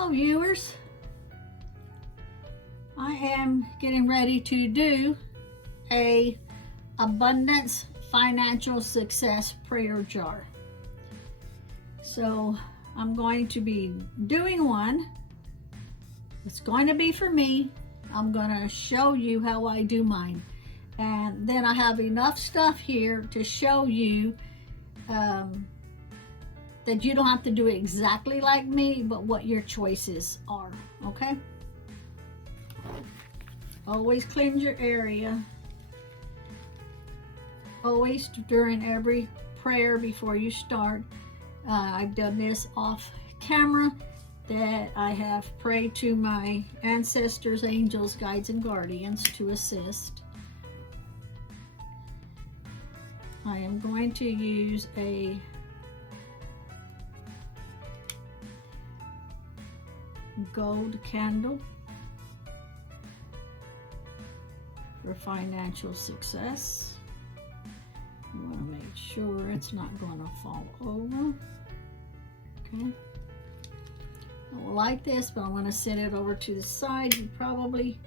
Hello viewers, I am getting ready to do a abundance financial success prayer jar. So I'm going to be doing one. It's going to be for me. I'm going to show you how I do mine, and then I have enough stuff here to show you that you don't have to do it exactly like me, but what your choices are, okay? Always cleanse your area. Always during every prayer before you start. I've done this off camera, that I have prayed to my ancestors, angels, guides, and guardians to assist. I am going to use a gold candle for financial success. You want to make sure it's not going to fall over. Okay. I will light this, but I'm going to set it over to the side. You probably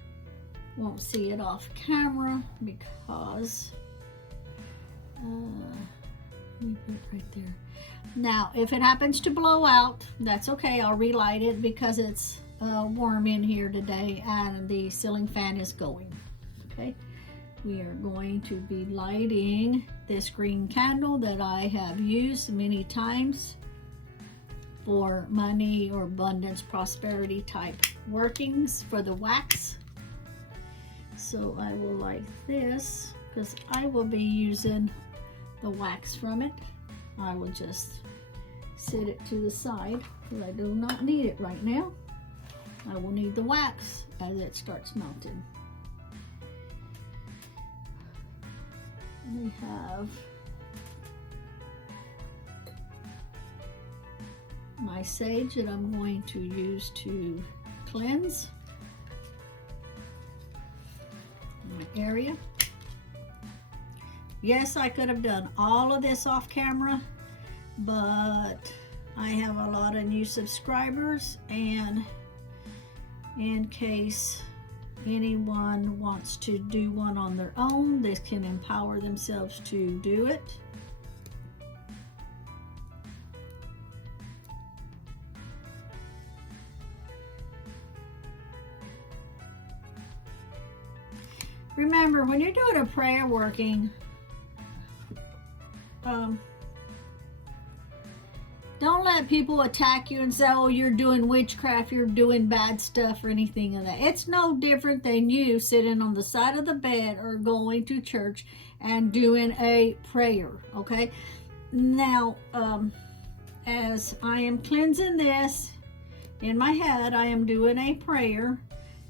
won't see it off camera because let me put it right there. Now, if it happens to blow out, that's okay. I'll relight it because it's warm in here today and the ceiling fan is going. Okay, we are going to be lighting this green candle that I have used many times for money or abundance, prosperity type workings for the wax. So I will light this because I will be using the wax from it. I will just set it to the side because I do not need it right now. I will need the wax as it starts melting. We have my sage that I'm going to use to cleanse my area. Yes, I could have done all of this off camera, but I have a lot of new subscribers, and in case anyone wants to do one on their own, they can empower themselves to do it. Remember, when you're doing a prayer working, don't let people attack you and say, oh, you're doing witchcraft, you're doing bad stuff or anything of that. It's no different than you sitting on the side of the bed or going to church and doing a prayer, okay? Now, as I am cleansing this, in my head, I am doing a prayer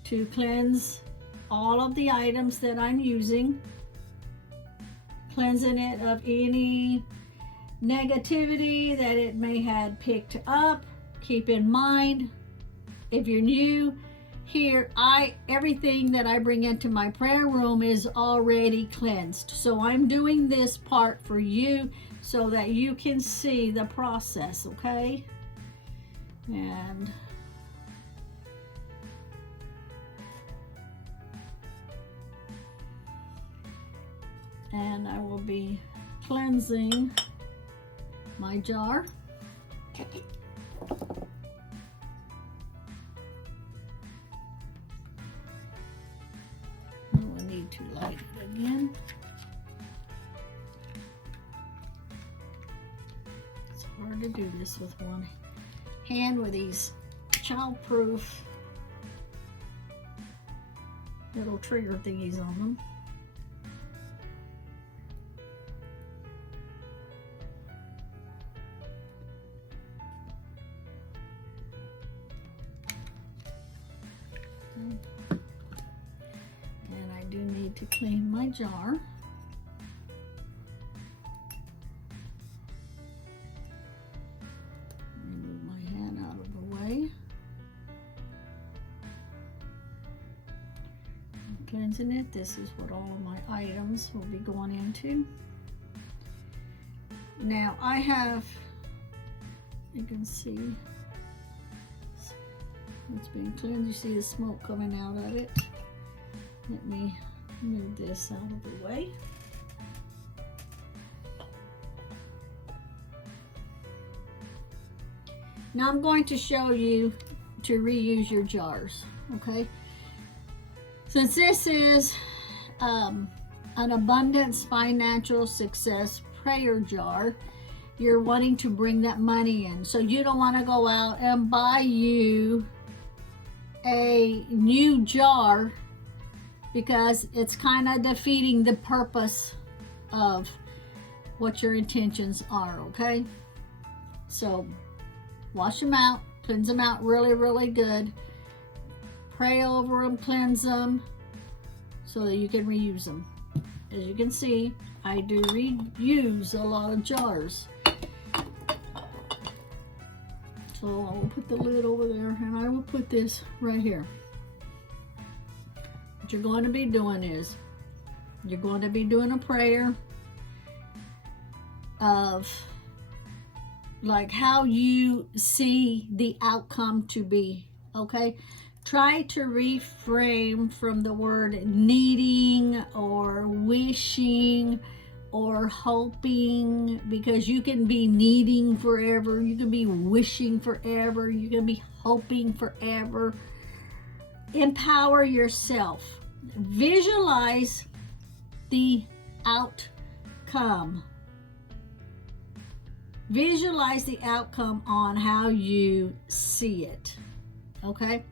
to cleanse all of the items that I'm using, cleansing it of any negativity that it may have picked up. Keep in mind, if you're new here, everything that I bring into my prayer room is already cleansed. So I'm doing this part for you so that you can see the process, okay? And I will be cleansing my jar. I will need to light it again. It's hard to do this with one hand with these child-proof little trigger thingies on them. And I do need to clean my jar. Move my hand out of the way. I'm cleansing it. This is what all of my items will be going into. Now I have, you can see, It's being cleansed. You see the smoke coming out of it. Let me move this out of the way. Now I'm going to show you to reuse your jars, okay? Since this is an abundance financial success prayer jar, you're wanting to bring that money in. So you don't want to go out and buy you a new jar, because it's kind of defeating the purpose of what your intentions are, okay? So wash them out, cleanse them out really, really good. Pray over them, cleanse them, so that you can reuse them. As you can see, I do reuse a lot of jars. So I will put the lid over there, and I will put this right here. What you're going to be doing is, you're going to be doing a prayer of like how you see the outcome to be, okay? Try to reframe from the word needing or wishing or hoping, because you can be needing forever, you can be wishing forever, you can be hoping forever. Empower yourself. Visualize the outcome. Visualize the outcome on how you see it, okay?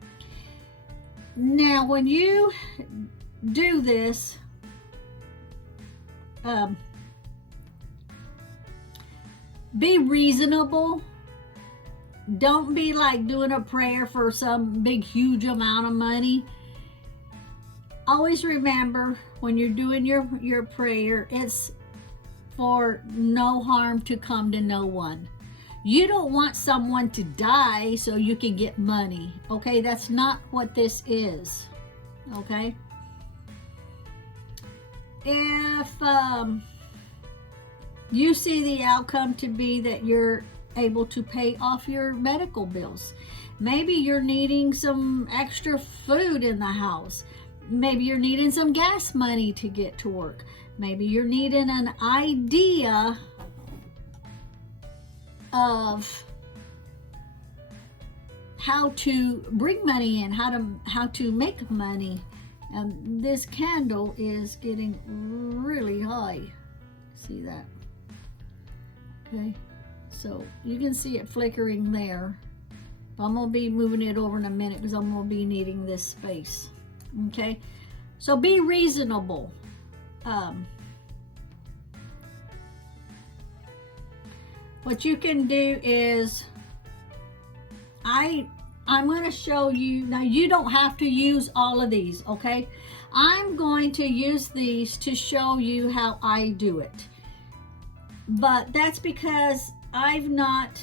Now, when you do this, be reasonable. Don't be like doing a prayer for some big, huge amount of money. Always remember, when you're doing your prayer, it's for no harm to come to no one. You don't want someone to die so you can get money, okay? That's not what this is, okay? If you see the outcome to be that you're able to pay off your medical bills, maybe you're needing some extra food in the house, maybe you're needing some gas money to get to work, maybe you're needing an idea of how to bring money in, how to make money. And this candle is getting really high. See that? Okay, so you can see it flickering there. I'm gonna be moving it over in a minute because I'm gonna be needing this space. Okay, so be reasonable. What you can do is, I'm going to show you, now you don't have to use all of these, okay? I'm going to use these to show you how I do it. But that's because I've not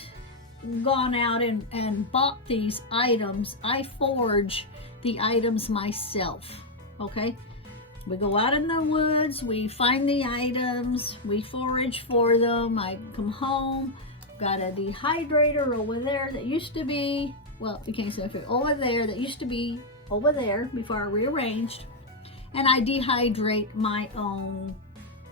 gone out and bought these items. I forge the items myself, okay? We go out in the woods, we find the items, we forage for them. I come home, got a dehydrator over there that used to be, well, you can't see it over there, that used to be over there before I rearranged. And I dehydrate my own,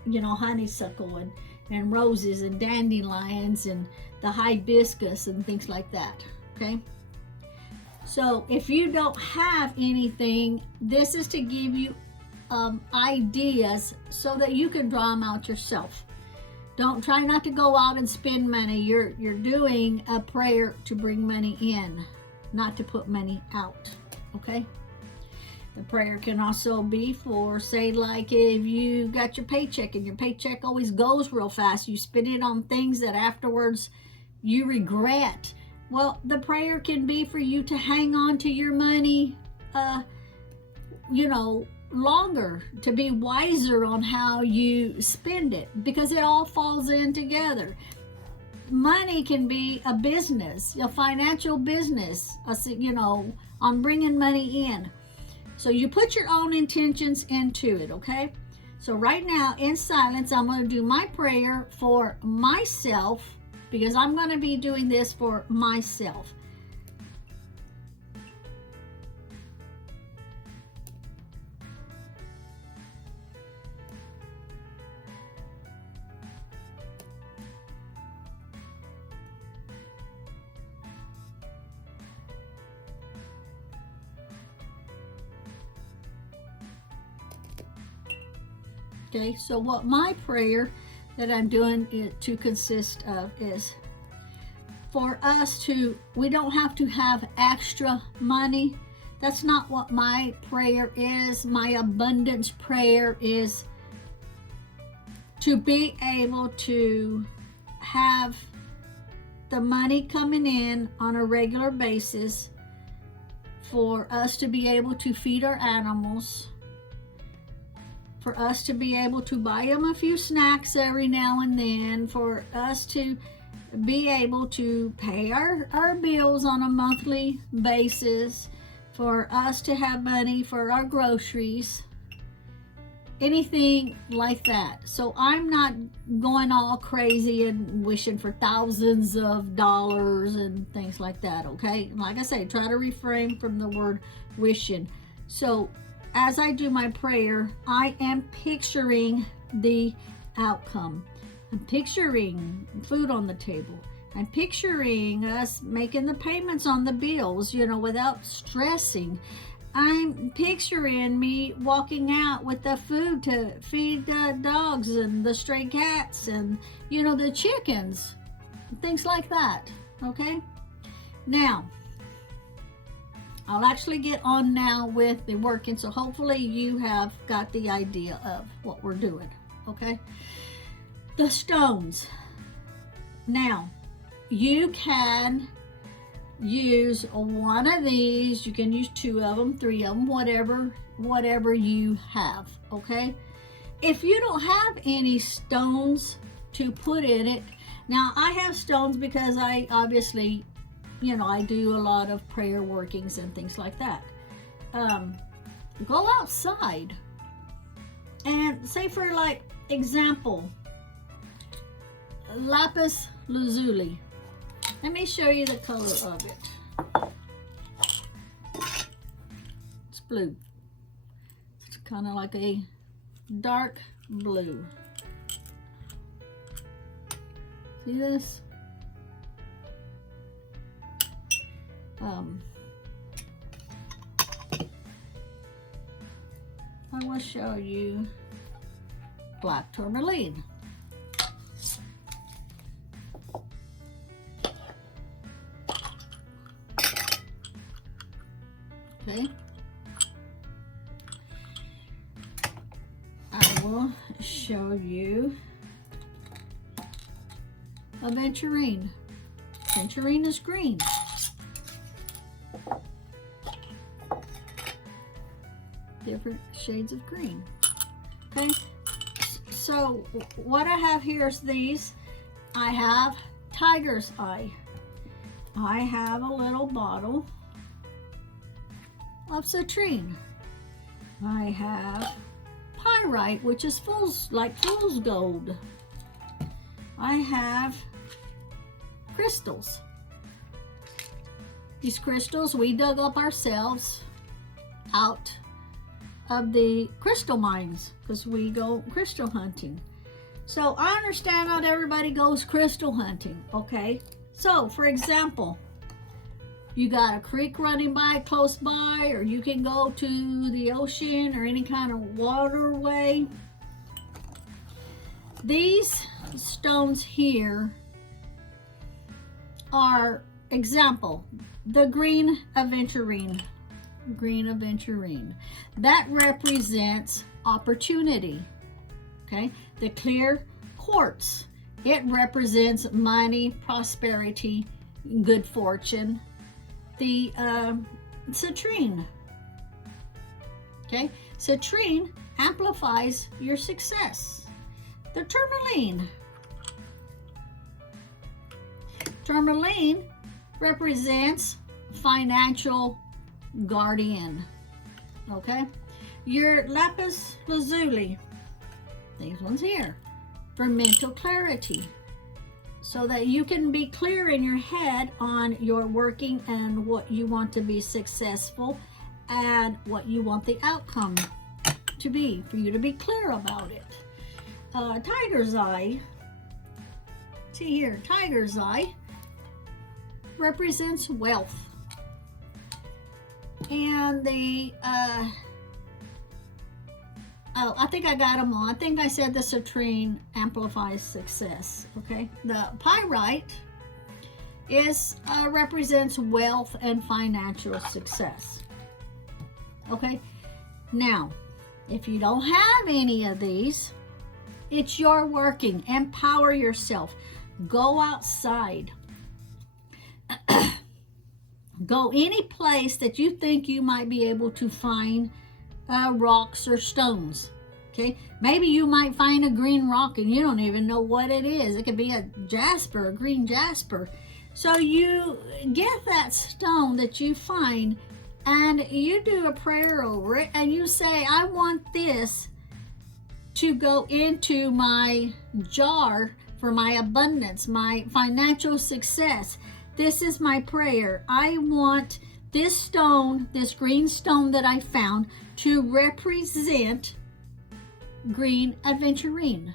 you know, honeysuckle and roses and dandelions and the hibiscus and things like that, okay? So if you don't have anything, this is to give you ideas so that you can draw them out yourself. Don't try not to go out and spend money. You're doing a prayer to bring money in, not to put money out, okay? The prayer can also be for, say, like if you got your paycheck and your paycheck always goes real fast, you spend it on things that afterwards you regret. Well, the prayer can be for you to hang on to your money, you know, longer, to be wiser on how you spend it, because it all falls in together. Money can be a business, a financial business, you know, on bringing money in. So you put your own intentions into it, okay? So right now, in silence, I'm going to do my prayer for myself, because I'm going to be doing this for myself. Okay, so what my prayer that I'm doing it to consist of is for us to, we don't have to have extra money. That's not what my prayer is. My abundance prayer is to be able to have the money coming in on a regular basis for us to be able to feed our animals, for us to be able to buy them a few snacks every now and then, for us to be able to pay our bills on a monthly basis, for us to have money for our groceries, anything like that. So I'm not going all crazy and wishing for thousands of dollars and things like that, okay? Like I say, try to refrain from the word wishing. So as I do my prayer, I am picturing the outcome. I'm picturing food on the table. I'm picturing us making the payments on the bills, you know, without stressing. I'm picturing me walking out with the food to feed the dogs and the stray cats and, you know, the chickens, things like that, okay? Now, I'll actually get on now with the working, so hopefully you have got the idea of what we're doing, okay? The stones. Now, you can use one of these. You can use 2 of them, 3 of them, whatever you have, okay? If you don't have any stones to put in it, now I have stones because I obviously, you know, I do a lot of prayer workings and things like that. Go outside and say, for like example, lapis lazuli. Let me show you the color of it. It's blue. It's kind of like a dark blue. See this? I will show you black tourmaline. Okay. I will show you aventurine. Aventurine is green. Different shades of green. Okay. So what I have here is these. I have tiger's eye. I have a little bottle of citrine. I have pyrite, which is fool's gold. I have crystals. These crystals we dug up ourselves out of the crystal mines because we go crystal hunting. So I understand not everybody goes crystal hunting, okay? So for example, you got a creek running by close by, or you can go to the ocean or any kind of waterway. These stones here are example, the green aventurine. Green aventurine. That represents opportunity. Okay? The clear quartz. It represents money, prosperity, good fortune. The citrine. Okay, citrine amplifies your success. The tourmaline. Tourmaline represents financial guardian. Okay, your lapis lazuli. These ones here for mental clarity, so that you can be clear in your head on your working and what you want to be successful and what you want the outcome to be, for you to be clear about it. Tiger's eye, see here, tiger's eye represents wealth. And the Oh, I think I got them all. I think I said the citrine amplifies success. Okay, the pyrite represents wealth and financial success. Okay, now if you don't have any of these, it's your working. Empower yourself. Go outside. Go any place that you think you might be able to find rocks or stones. Okay, maybe you might find a green rock and you don't even know what it is. It could be a jasper, a green jasper. So you get that stone that you find and you do a prayer over it and you say, I want this to go into my jar for my abundance, my financial success. This is my prayer. I want this stone, this green stone that I found, to represent green aventurine.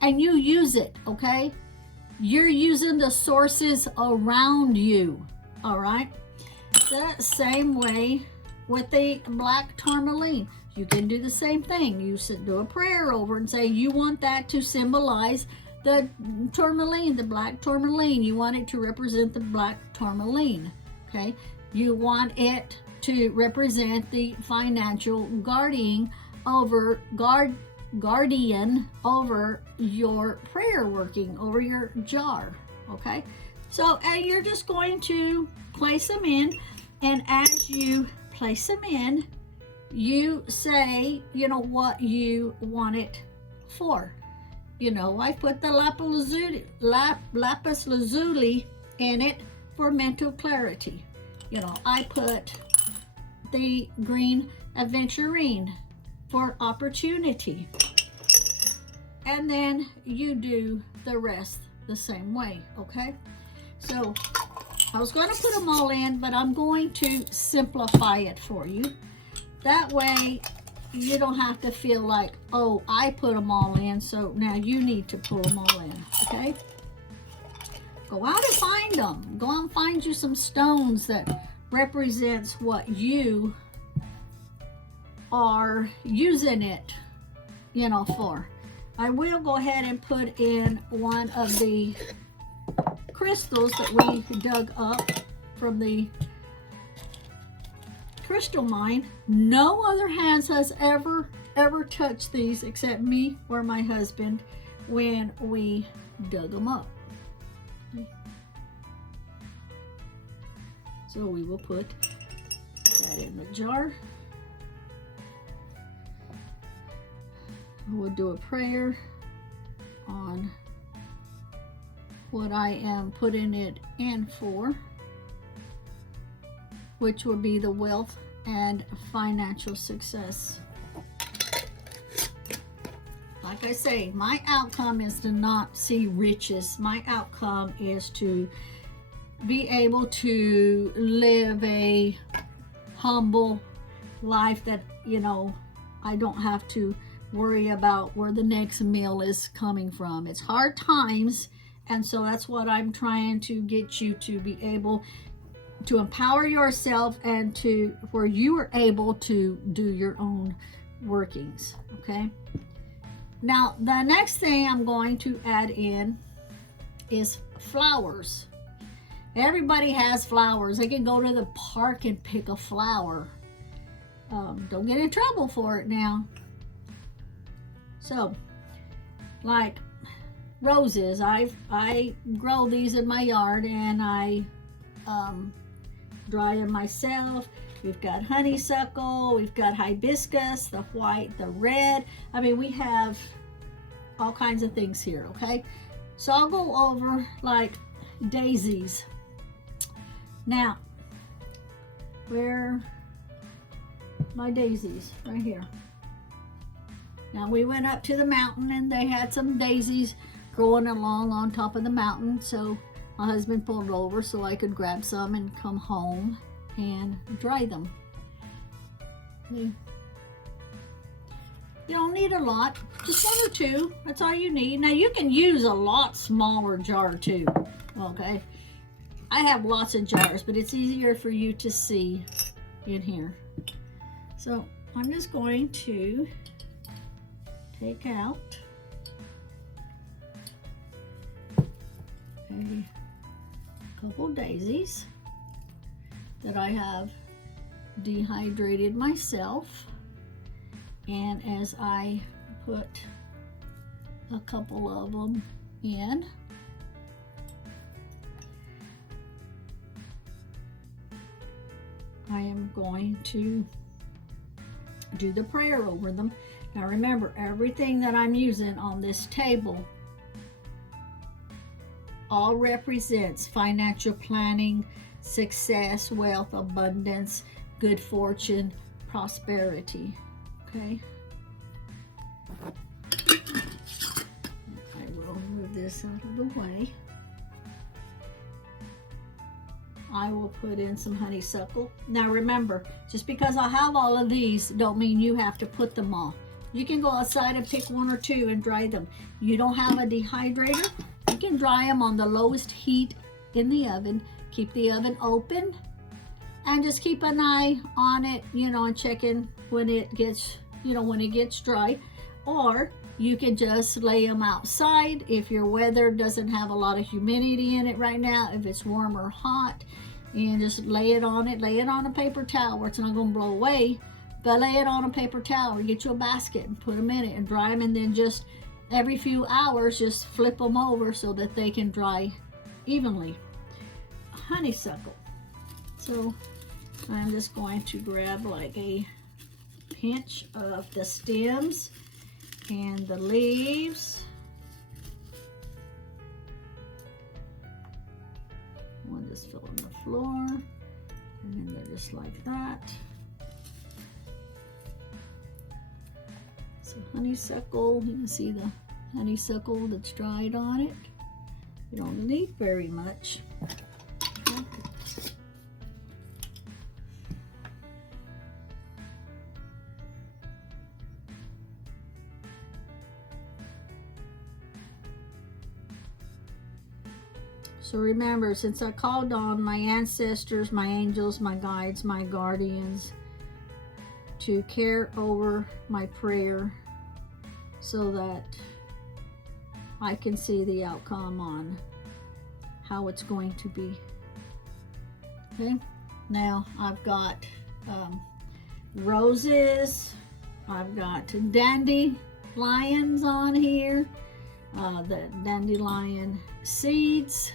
And you use it, okay? You're using the sources around you, all right? The same way with the black tourmaline. You can do the same thing. You do a prayer over and say you want that to symbolize the tourmaline, the black tourmaline. You want it to represent the black tourmaline, okay? You want it to represent the financial guardian over your prayer working, over your jar, okay? So, and you're just going to place them in, and as you place them in, you say, you know, what you want it for. You know, I put the lapis lazuli in it for mental clarity. You know, I put the green aventurine for opportunity. And then you do the rest the same way, okay? So I was going to put them all in, but I'm going to simplify it for you. That way you don't have to feel like, oh, I put them all in, so now you need to pull them all in, okay? Go out and find them. Go out and find you some stones that represents what you are using it, you know, for. I will go ahead and put in one of the crystals that we dug up from the crystal mine. No other hands has ever touched these except me or my husband when we dug them up. Okay. So we will put that in the jar. I will do a prayer on what I am putting it in for, which will be the wealth and financial success. Like I say, my outcome is to not see riches. My outcome is to be able to live a humble life that, you know, I don't have to worry about where the next meal is coming from. It's hard times, and so that's what I'm trying to get you to be able to empower yourself and to where you are able to do your own workings, okay? Now, the next thing I'm going to add in is flowers. Everybody has flowers. They can go to the park and pick a flower. Don't get in trouble for it now. So, like roses, I grow these in my yard and I dry them myself. We've got honeysuckle, we've got hibiscus, the white, the red. I mean, we have all kinds of things here, okay? So I'll go over like daisies. Now, where my daisies? Right here. Now we went up to the mountain and they had some daisies growing along on top of the mountain. So my husband pulled over so I could grab some and come home and dry them. You don't need a lot, just one or two. That's all you need. Now you can use a lot smaller jar too, okay? I have lots of jars, but it's easier for you to see in here. So I'm just going to take out a couple daisies that I have dehydrated myself, and as I put a couple of them in, I am going to do the prayer over them. Now remember, everything that I'm using on this table all represents financial planning, success, wealth, abundance, good fortune, prosperity. Okay? I will move this out of the way. I will put in some honeysuckle. Now remember, just because I have all of these don't mean you have to put them all. You can go outside and pick one or two and dry them. You don't have a dehydrator, you can dry them on the lowest heat in the oven. Keep the oven open and just keep an eye on it, you know, and check in when it gets, you know, when it gets dry. Or you can just lay them outside if your weather doesn't have a lot of humidity in it right now, if it's warm or hot, and just lay it on a paper towel where it's not going to blow away, but lay it on a paper towel or get you a basket and put them in it and dry them, and then just every few hours just flip them over so that they can dry evenly. Honeysuckle. So I'm just going to grab like a pinch of the stems and the leaves. One just fill on the floor, and then they're just like that. So honeysuckle, you can see the honeysuckle that's dried on it. You don't need very much. So remember, since I called on my ancestors, my angels, my guides, my guardians to care over my prayer so that I can see the outcome on how it's going to be. Okay, now I've got roses, I've got dandelions on here, the dandelion seeds.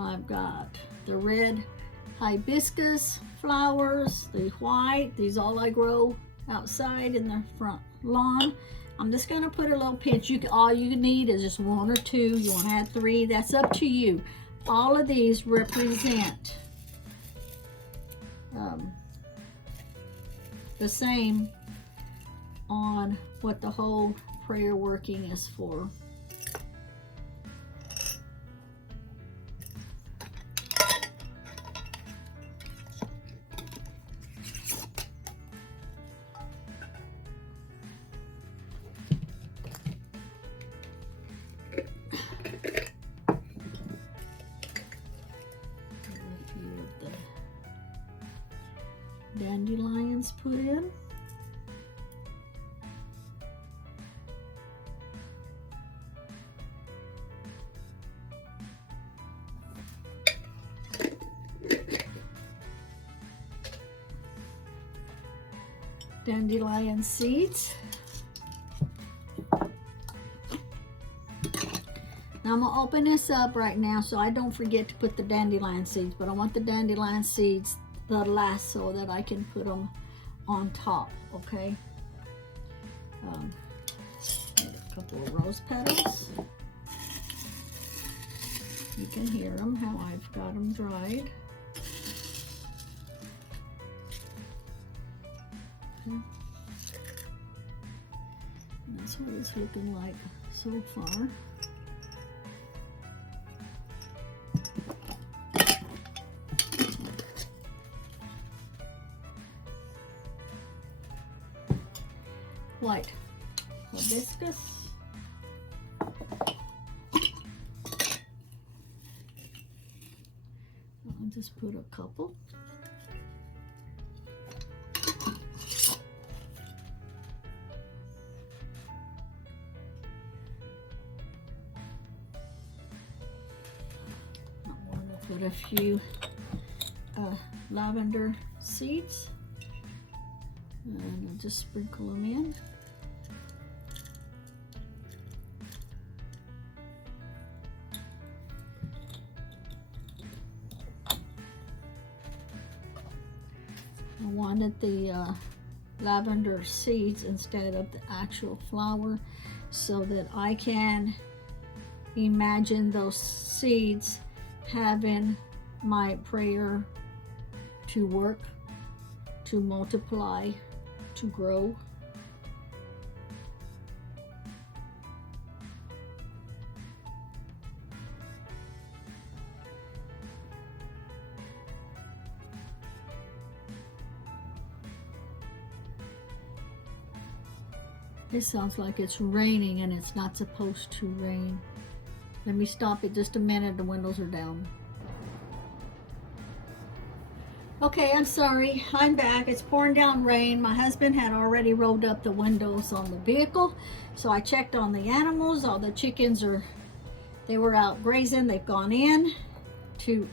I've got the red hibiscus flowers, the white, these all I grow outside in the front lawn. I'm just going to put a little pinch. All you need is just one or two. You want to add three, that's up to you. All of these represent the same on what the whole prayer working is for. Dandelions put in. Dandelion seeds. Now I'm gonna open this up right now so I don't forget to put the dandelion seeds, but I want the dandelion seeds the last so that I can put them on top, okay? A couple of rose petals. You can hear them, how I've got them dried. Okay. That's what it's looking like so far. White hibiscus. I'll just put a couple. Put a few lavender seeds, and I'll just sprinkle them in. I wanted the lavender seeds instead of the actual flower so that I can imagine those seeds having my prayer to work, to multiply, to grow. It sounds like it's raining and it's not supposed to rain. Let me stop it just a minute, the windows are down. Okay, I'm sorry, I'm back. It's pouring down rain. My husband had already rolled up the windows on the vehicle, so I checked on the animals. All the chickens they were out grazing. They've gone in to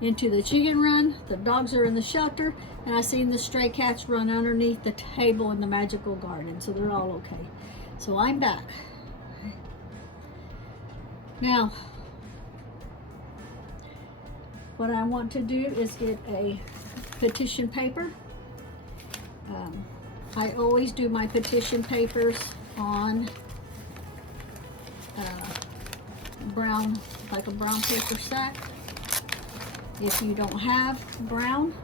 into the chicken run. The dogs are in the shelter, and I seen the stray cats run underneath the table in the magical garden, so they're all okay. So I'm back. Now, what I want to do is get a petition paper. I always do my petition papers on brown, like a brown paper sack. If you don't have brown,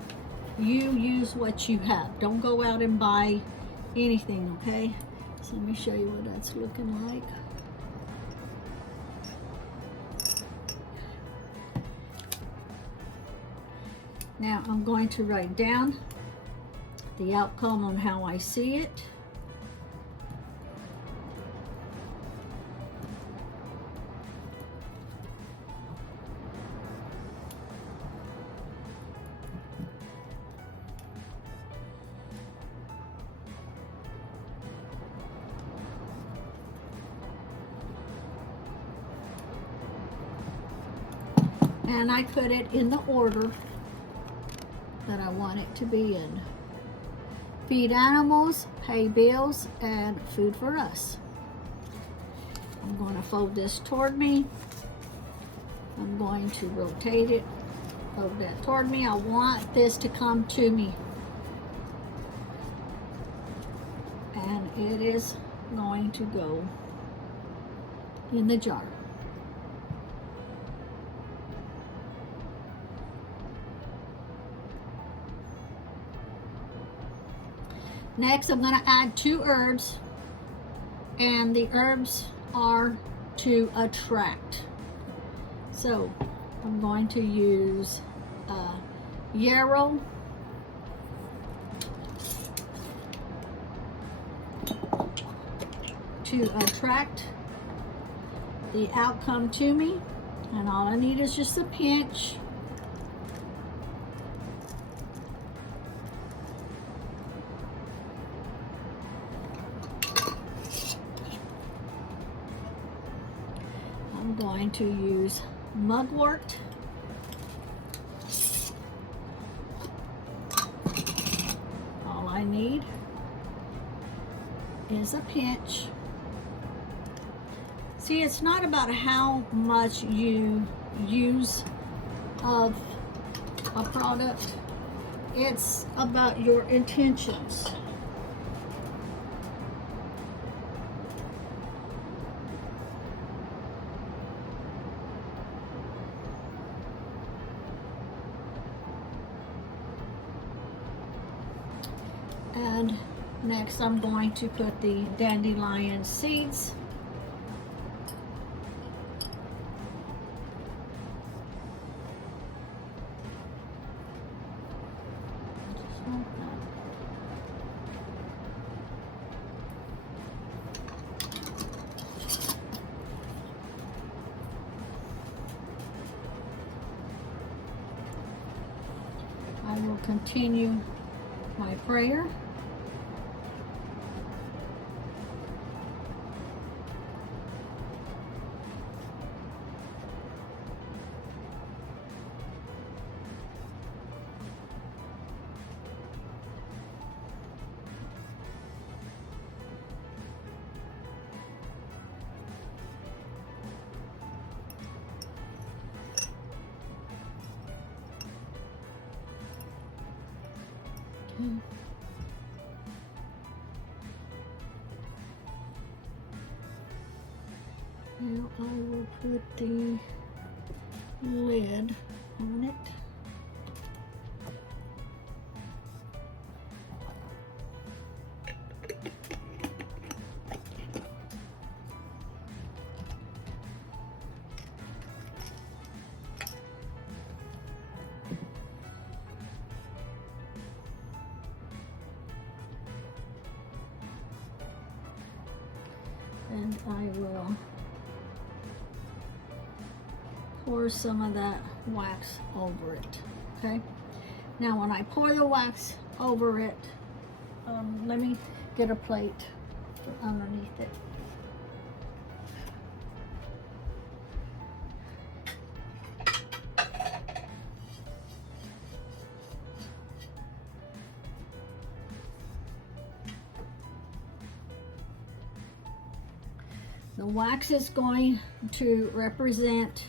you use what you have. Don't go out and buy anything, okay? So let me show you what that's looking like. Now I'm going to write down the outcome on how I see it. And I put it in the order that I want it to be in. Feed animals, pay bills, and food for us. I'm going to fold this toward me. I'm going to rotate it, fold that toward me. I want this to come to me. And it is going to go in the jar. Next, I'm going to add 2 herbs, and the herbs are to attract. So I'm going to use yarrow, to attract the outcome to me, and all I need is just a pinch. I'm going to use mugwort. All I need is a pinch. See, it's not about how much you use of a product. It's about your intentions. And next I'm going to put the dandelion seeds. I will continue my prayer. Now I will put the lid on it. And I will pour some of that wax over it, okay? Now when I pour the wax over it, let me get a plate underneath it. The wax is going to represent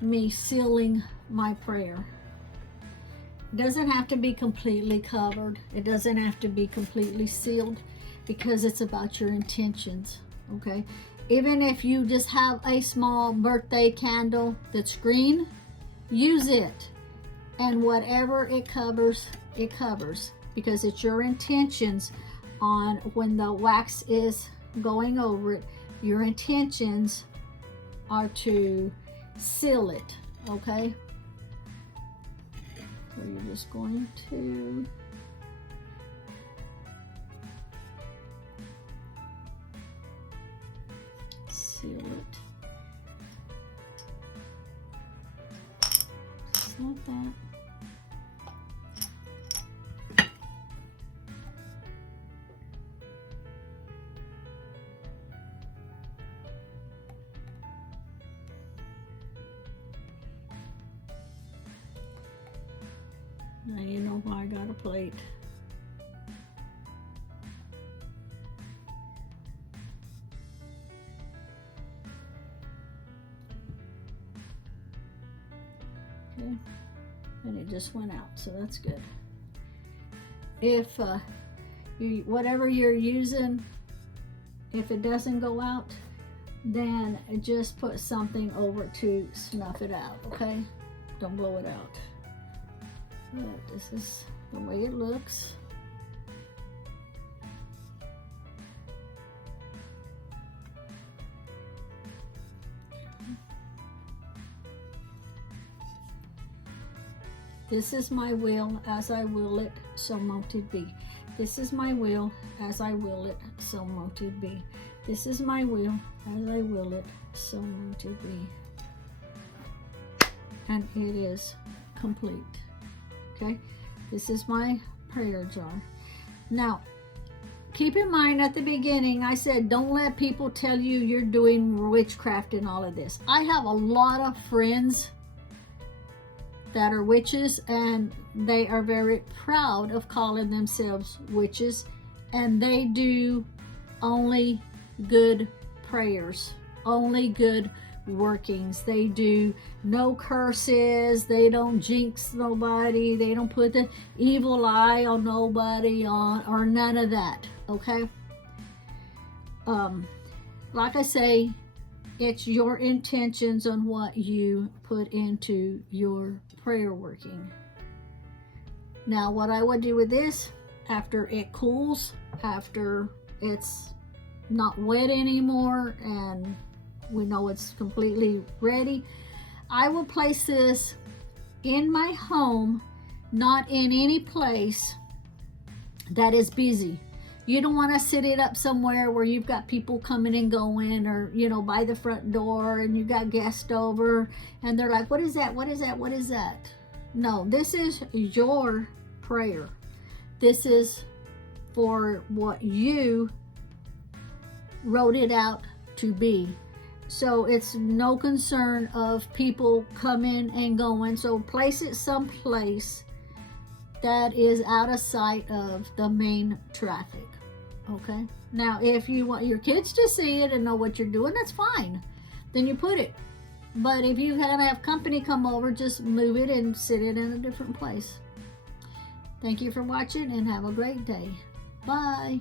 me sealing my prayer. It doesn't have to be completely covered. It doesn't have to be completely sealed because it's about your intentions, okay? Even if you just have a small birthday candle that's green, use it. And whatever it covers because it's your intentions on when the wax is going over it. Your intentions are to seal it, okay? So you're just going to seal it. Just like that. Now you know why I got a plate. Okay, and it just went out, so that's good. If whatever you're using, if it doesn't go out, then just put something over to snuff it out, okay? Don't blow it out. But this is the way it looks. This is my will, as I will it, so mote it be. This is my will, as I will it, so mote it be. This is my will, as I will it, so mote it be. And it is complete. Okay, this is my prayer jar. Now, keep in mind at the beginning, I said, don't let people tell you you're doing witchcraft and all of this. I have a lot of friends that are witches, and they are very proud of calling themselves witches, and they do only good prayers, only good workings. They do no curses, they don't jinx nobody, they don't put the evil eye on nobody, or none of that, okay? Like I say, it's your intentions on what you put into your prayer working. Now what I would do with this, after it cools, after it's not wet anymore and we know it's completely ready, I will place this in my home, not in any place that is busy. You don't want to set it up somewhere where you've got people coming and going, or, you know, by the front door, and you got guests over and they're like, what is that? What is that? What is that? No, this is your prayer. This is for what you wrote it out to be. So it's no concern of people coming and going. So place it someplace that is out of sight of the main traffic. Okay. Now, if you want your kids to see it and know what you're doing, that's fine. Then you put it. But if you have company come over, just move it and sit it in a different place. Thank you for watching and have a great day. Bye.